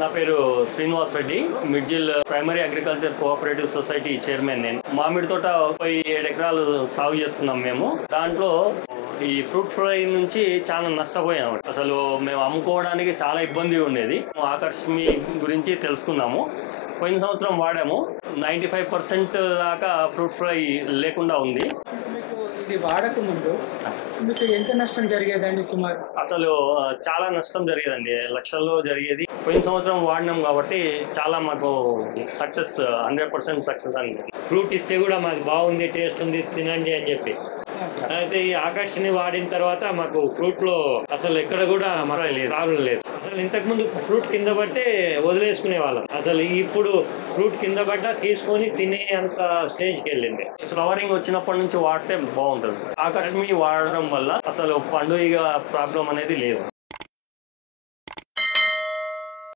నా పేరు Srinivas Reddy, Midjil primary agriculture cooperative society chairman. నేను మామిడి తోట 37 ఎకరాలు సాగు చేస్తున్నాం మేము. దాంట్లో ఈ ఫ్రూట్ ఫ్లై నుంచి చాలా నష్టపోయాము. అసలు మేము అమ్ముకోవడానికి చాలా ఇబ్బంది ఉండేది. ఆకర్షమి గురించి తెలుసుకున్నాము. పోయిన సంవత్సరం వాడాము. 95% దాకా ఫ్రూట్ ఫ్లై లేకుండా ఉంది. ఇది వాడక ముందు మీకు ఎంత నష్టం జరిగేదండి సుమారు? అసలు చాలా నష్టం జరిగేదండి, లక్షల్లో జరిగేది. పోయిన సంవత్సరం వాడినాం కాబట్టి చాలా మాకు సక్సెస్, 100% సక్సెస్ అని. ఫ్రూట్ ఇస్తే కూడా మాకు బాగుంది, టేస్ట్ ఉంది, తినండి అని చెప్పి. అయితే ఈ ఆకర్షణ వాడిన తర్వాత మాకు ఫ్రూట్ లో అసలు ఎక్కడ కూడా ప్రాబ్లం లేదు. అసలు ఇంతకు ముందు ఫ్రూట్ కింద పడితే వదిలేసుకునే వాళ్ళం. అసలు ఇప్పుడు ఫ్రూట్ కింద పడ్డా తీసుకొని తినే అంత స్టేజ్కి వెళ్ళింది. ఫ్లవరింగ్ వచ్చినప్పటి నుంచి వాడితే బాగుంటుంది. ఆకర్షమి వాడడం వల్ల అసలు పండుగ ప్రాబ్లం అనేది లేదు.